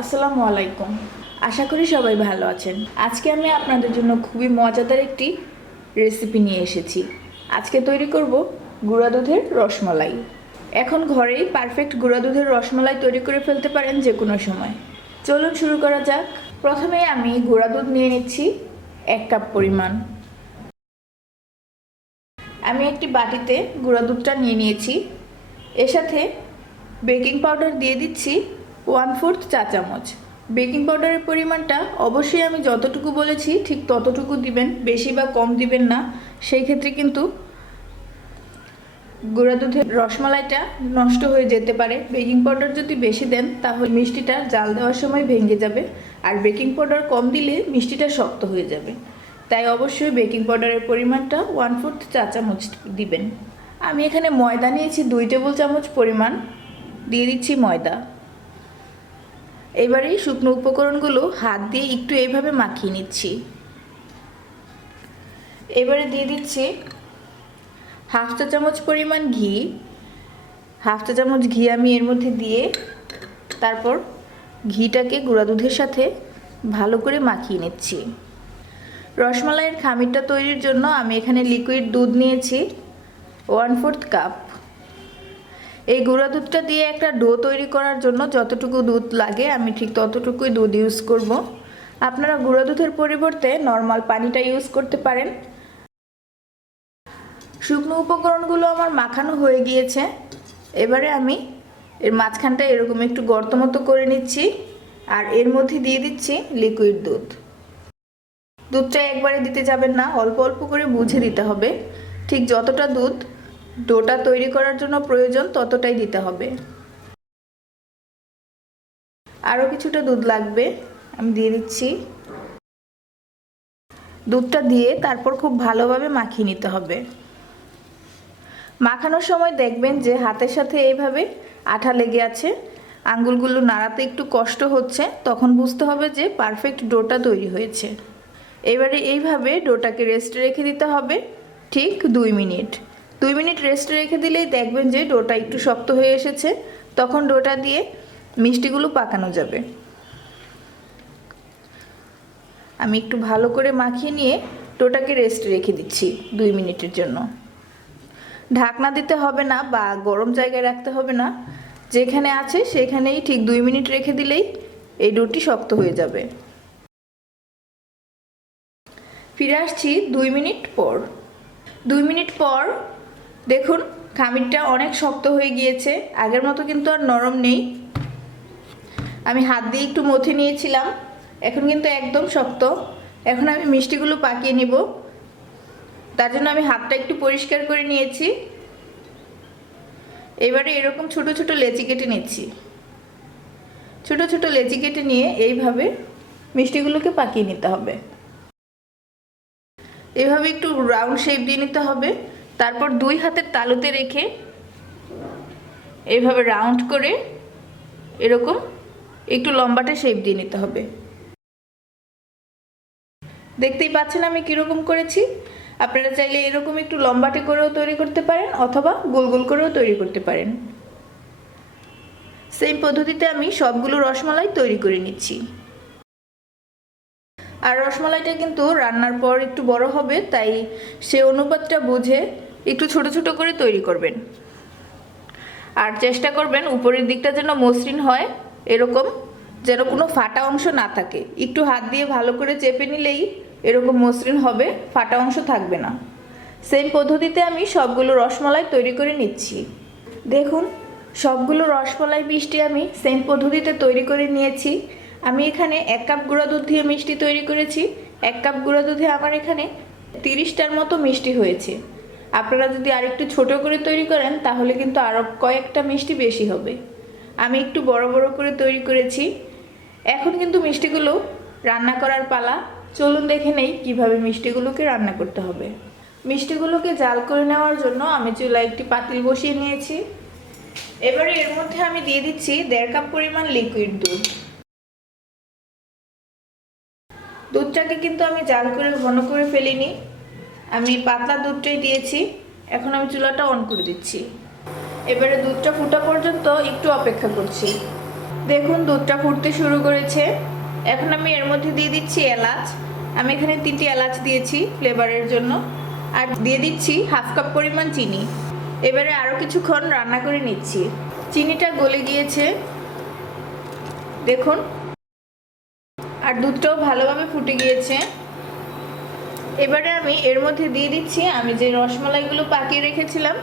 আসসালামু আলাইকুম। আশা করি সবাই ভালো আছেন। আজকে আমি আপনাদের জন্য খুবই মজাদার একটি রেসিপি নিয়ে এসেছি। আজকে তৈরি করব গুঁড়া দুধের রসমালাই। এখন ঘরেই পারফেক্ট গুঁড়া দুধের রসমালাই তৈরি করে ফেলতে পারেন যে কোনো সময়। চলুন শুরু করা যাক। প্রথমে আমি গুঁড়া দুধ নিয়ে নিচ্ছি এক কাপ পরিমাণ। আমি একটি বাটিতে গুঁড়া দুধটা নিয়ে নিয়েছি। এর সাথে বেকিং পাউডার দিয়ে দিচ্ছি ওয়ান ফোর্থ চা চামচ। বেকিং পাউডারের পরিমাণটা অবশ্যই আমি যতটুকু বলেছি, ঠিক ততটুকু দিবেন, বেশি বা কম দিবেন না। সেই ক্ষেত্রে কিন্তু গুঁড়া দুধের রসমালাইটা নষ্ট হয়ে যেতে পারে। বেকিং পাউডার যদি বেশি দেন, তাহলে মিষ্টিটা জাল দেওয়ার সময় ভেঙে যাবে। আর বেকিং পাউডার কম দিলে মিষ্টিটা শক্ত হয়ে যাবে। তাই অবশ্যই বেকিং পাউডারের পরিমাণটা ওয়ান ফোর্থ চা চামচ দিবেন। আমি এখানে ময়দা নিয়েছি, দুই টেবিল চামচ পরিমাণ। দিয়ে দিচ্ছি ময়দা। এবারে শুকনো উপকরণগুলো হাত দিয়ে একটু এইভাবে মাখিয়ে নিচ্ছি। এবারে দিয়ে দিচ্ছি হাফ চা চামচ পরিমাণ ঘি। হাফ চা চামচ ঘি আমি এর মধ্যে দিয়ে তারপর ঘিটাকে গুঁড়া দুধের সাথে ভালো করে মাখিয়ে নিচ্ছি। রসমালাইয়ের খামিরটা তৈরির জন্য আমি এখানে লিকুইড দুধ নিয়েছি। ওয়ান ফোর্থ কাপ এই গুঁড়া দুধটা দিয়ে একটা ডো তৈরি করার জন্য যতটুকু দুধ লাগে, আমি ঠিক ততটুকুই দুধ ইউজ করব। আপনারা গুঁড়া দুধের পরিবর্তে নর্মাল পানিটা ইউজ করতে পারেন। শুকনো উপকরণগুলো আমার মাখানো হয়ে গিয়েছে। এবারে আমি এর মাঝখানটা এরকম একটু গর্ত মতো করে নিচ্ছি আর এর মধ্যে দিয়ে দিচ্ছি লিকুইড দুধ। দুধটা একবারে দিতে যাবেন না, অল্প অল্প করে বুঝে দিতে হবে। ঠিক যতটা দুধ ডোটা তৈরি করার জন্য প্রয়োজন ততটাই দিতে হবে। আরও কিছুটা দুধ লাগবে, আমি দিয়ে দিচ্ছি। দুধটা দিয়ে তারপর খুব ভালোভাবে মাখিয়ে নিতে হবে। মাখানোর সময় দেখবেন যে হাতের সাথে এইভাবে আঠা লেগে আছে, আঙ্গুলগুলো নাড়াতে একটু কষ্ট হচ্ছে, তখন বুঝতে হবে যে পারফেক্ট ডোটা তৈরি হয়েছে। এবারে এইভাবে ডোটাকে রেস্টে রেখে দিতে হবে, ঠিক দুই মিনিট। দুই মিনিট রেস্টে রেখে দিলেই দেখবেন যে ডোটা একটু শক্ত হয়ে এসেছে। তখন ডোটা দিয়ে মিষ্টিগুলো পাকানো যাবে। আমি একটু ভালো করে মাখিয়ে নিয়ে ডোটাকে রেস্ট রেখে দিচ্ছি দুই মিনিটের জন্য। ঢাকনা দিতে হবে না বা গরম জায়গায় রাখতে হবে না। যেখানে আছে সেখানেই ঠিক দুই মিনিট রেখে দিলেই এই ডোটি শক্ত হয়ে যাবে। ফিরে আসছি দুই মিনিট পর। দুই মিনিট পর দেখুন, খামিরটা অনেক শক্ত হয়ে গিয়েছে। আগের মতো কিন্তু আর নরম নেই। আমি হাত দিয়ে একটু মথে নিয়েছিলাম। এখন কিন্তু একদম শক্ত। এখন আমি মিষ্টিগুলো পাকিয়ে নিব। তার জন্য আমি হাতটা একটু পরিষ্কার করে নিয়েছি। এবারে এরকম ছোট ছোট লেচি কেটে নিচ্ছি। ছোট ছোট লেচি কেটে নিয়ে এইভাবে মিষ্টিগুলোকে পাকিয়ে নিতে হবে। এভাবে একটু রাউন্ড শেপ দিয়ে নিতে হবে। তারপর দুই হাতের তালুতে রেখে এইভাবে রাউন্ড করে এরকম একটু লম্বাটে শেপ দিয়ে নিতে হবে। দেখতেই পাচ্ছেন আমি কীরকম করেছি। আপনারা চাইলে এরকম একটু লম্বাটে করেও তৈরি করতে পারেন অথবা গোল গোল করেও তৈরি করতে পারেন। সেম পদ্ধতিতে আমি সবগুলো রসমালাই তৈরি করে নিচ্ছি। আর রসমালাইটা কিন্তু রান্নার পর একটু বড় হবে, তাই সে অনুপাতটা বুঝে একটু ছোট ছোট করে তৈরি করবেন। আর চেষ্টা করবেন উপরের দিকটা যেন মসৃণ হয়, এরকম যেন কোনো ফাটা অংশ না থাকে। একটু হাত দিয়ে ভালো করে চেপে নিলেই এরকম মসৃণ হবে, ফাটা অংশ থাকবে না। সেম পদ্ধতিতে আমি সবগুলো রসমালাই তৈরি করে নিচ্ছি। দেখুন, সবগুলো রসমালাই মিষ্টি আমি সেম পদ্ধতিতে তৈরি করে নিয়েছি। আমি এখানে এক কাপ গুঁড়া দুধ দিয়ে মিষ্টি তৈরি করেছি। এক কাপ গুঁড়া দুধে আমার এখানে তিরিশটার মতো মিষ্টি হয়েছে। আপনারা যদি আরেকটু ছোট করে তৈরি করেন, তাহলে কিন্তু আরও কয়েকটা মিষ্টি বেশি হবে। আমি একটু বড় বড় করে তৈরি করেছি। এখন কিন্তু মিষ্টিগুলো রান্না করার পালা। চলুন দেখে নেই কীভাবে মিষ্টিগুলোকে রান্না করতে হবে। মিষ্টিগুলোকে জাল করে নেওয়ার জন্য আমি চুলায় একটি পাতিল বসিয়ে নিয়েছি। এবারে এর মধ্যে আমি দিয়ে দিচ্ছি দেড় কাপ পরিমাণ লিকুইড দুধ। দুধটাকে কিন্তু আমি জাল করে ঘন করে ফেলিনি। আমি পাতলা দুধটাই দিয়েছি। এখন আমি চুলাটা অন করে দিচ্ছি। এবারে দুধটা ফুটা পর্যন্ত একটু অপেক্ষা করছি। দেখুন, দুধটা ফুটতে শুরু করেছে। এখন আমি এর মধ্যে দিয়ে দিচ্ছি এলাচ। আমি এখানে তিনটি এলাচ দিয়েছি ফ্লেভারের জন্য। আর দিয়ে দিচ্ছি হাফ কাপ পরিমাণ চিনি। এবারে আরও কিছুক্ষণ রান্না করে নিচ্ছি। চিনিটা গলে গিয়েছে। দেখুন। আর দুধটাও ভালোভাবে ফুটে গিয়েছে। এবারে আমি এর মধ্যে দিয়ে দিচ্ছি, আমি যে রসমালাইগুলো পাকিয়ে রেখেছিলাম,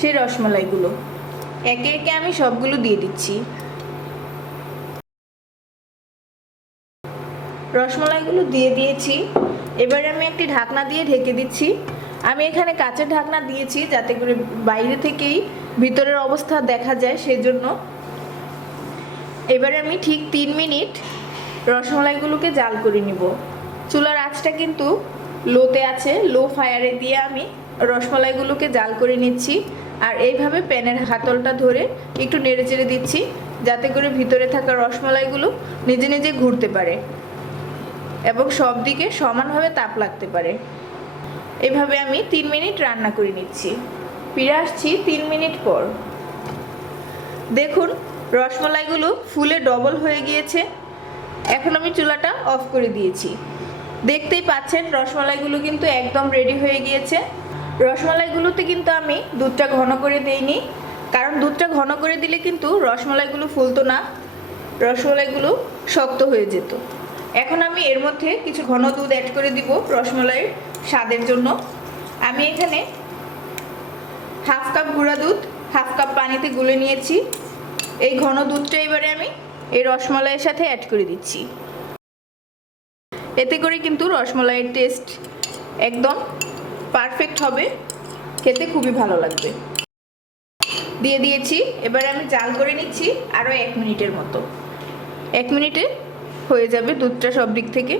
সেই রসমালাইগুলো। একে একে আমি সবগুলো দিয়ে দিচ্ছি। রসমালাইগুলো দিয়ে দিয়েছি। এবারে আমি একটি ঢাকনা দিয়ে ঢেকে দিচ্ছি। আমি এখানে কাঁচের ঢাকনা দিয়েছি, যাতে করে বাইরে থেকেই ভিতরের অবস্থা দেখা যায় সেজন্য। এবারে আমি ঠিক তিন মিনিট রসমালাইগুলোকে জাল করে নিব। চুলার আঁচটা কিন্তু লোতে আছে, লো ফায়ারে দিয়ে আমি রসমালাইগুলোকে জাল করে নিচ্ছি। আর এইভাবে প্যানের হাতলটা ধরে একটু নেড়ে চেড়ে দিচ্ছি, যাতে করে ভিতরে থাকা রসমালাইগুলো নিজে নিজে ঘুরতে পারে এবং সব দিকে সমানভাবে তাপ লাগতে পারে। এভাবে আমি তিন মিনিট রান্না করে নিচ্ছি। ফিরে আসছি তিন মিনিট পর। দেখুন, রসমালাইগুলো ফুলে ডবল হয়ে গিয়েছে। এখন আমি চুলাটা অফ করে দিয়েছি। দেখতেই পাচ্ছেন, রসমালাইগুলো কিন্তু একদম রেডি হয়ে গিয়েছে। রসমালাইগুলোতে কিন্তু আমি দুধটা ঘন করে দেইনি, কারণ দুধটা ঘন করে দিলে কিন্তু রসমালাইগুলো ফুলতো না, রসমালাইগুলো শক্ত হয়ে যেত। এখন আমি এর মধ্যে কিছু ঘন দুধ অ্যাড করে দিব রসমালাইয়ের স্বাদের জন্য। আমি এখানে হাফ কাপ গুঁড়া দুধ হাফ কাপ পানিতে গুলে নিয়েছি। এই ঘন দুধটা এবারে আমি এই রসমালাইয়ের সাথে অ্যাড করে দিচ্ছি। এতে করে কিন্তু রসমলাইয়ের টেস্ট একদম পারফেক্ট হবে। খেতে খুবই ভালো লাগবে। দিয়ে দিয়েছি। এবারে আমি জাল করে নিচ্ছি আরও এক মিনিটের মতো। এক মিনিটে হয়ে যাবে দুধটা সব দিক থেকে।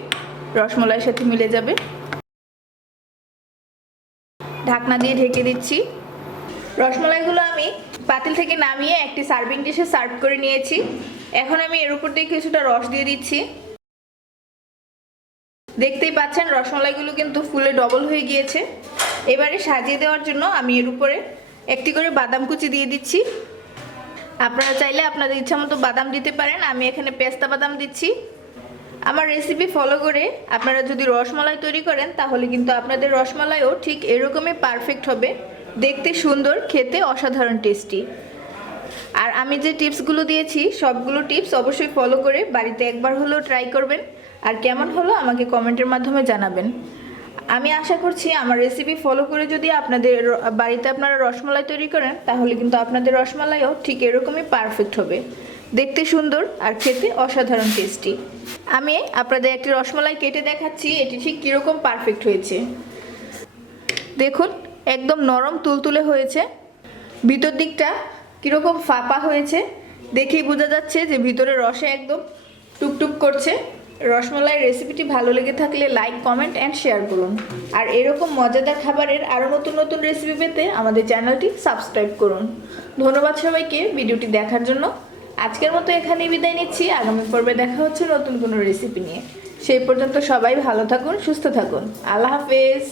রসমালাইয়ের সাথে মিলে যাবে। ঢাকনা দিয়ে ঢেকে দিচ্ছি। রসমলাইগুলো আমি পাতিল থেকে নামিয়ে একটি সার্ভিং ডিশে সার্ভ করে নিয়েছি। এখন আমি এর উপর দিয়ে কিছুটা রস দিয়ে দিচ্ছি। দেখতেই পাচ্ছেন, রসমালাইগুলো কিন্তু ফুলে ডবল হয়ে গিয়েছে। এবারে সাজিয়ে দেওয়ার জন্য আমি এর উপরে একটি করে বাদাম কুচি দিয়ে দিচ্ছি। আপনারা চাইলে আপনাদের ইচ্ছা মতো বাদাম দিতে পারেন। আমি এখানে পেস্তা বাদাম দিচ্ছি। আমার রেসিপি ফলো করে আপনারা যদি রসমালাই তৈরি করেন, তাহলে কিন্তু আপনাদের রসমালাইও ঠিক এরকমই পারফেক্ট হবে। দেখতে সুন্দর, খেতে অসাধারণ টেস্টি আর আমি যে টিপসগুলো দিয়েছি, সবগুলো টিপস অবশ্যই ফলো করে বাড়িতে একবার হলেও ট্রাই করবেন। আর কেমন হলো আমাকে কমেন্টের মাধ্যমে জানাবেন। আমি আশা করছি আমার রেসিপি ফলো করে যদি আপনাদের বাড়িতে আপনারা রসমালাই তৈরি করেন, তাহলে কিন্তু আপনাদের রসমালাইও ঠিক এরকমই পারফেক্ট হবে। দেখতে সুন্দর আর খেতে অসাধারণ টেস্টি আমি আপনাদের একটি রসমালাই কেটে দেখাচ্ছি, এটি ঠিক কীরকম পারফেক্ট হয়েছে। দেখুন, একদম নরম তুলতুলে হয়েছে। ভিতর দিকটা কীরকম ফাঁপা হয়েছে, দেখেই বোঝা যাচ্ছে যে ভিতরে রসে একদম টুকটুক করছে। রসমালাইয়ের রেসিপিটি ভালো লেগে থাকলে লাইক কমেন্ট অ্যান্ড শেয়ার করুন। আর এরকম মজাদার খাবারের আরও নতুন নতুন রেসিপি পেতে আমাদের চ্যানেলটি সাবস্ক্রাইব করুন। ধন্যবাদ সবাইকে ভিডিওটি দেখার জন্য। আজকের মতো এখানেই বিদায় নিচ্ছি। আগামী পর্বে দেখা হচ্ছে নতুন কোনো রেসিপি নিয়ে। সেই পর্যন্ত সবাই ভালো থাকুন, সুস্থ থাকুন। আল্লাহ হাফেজ।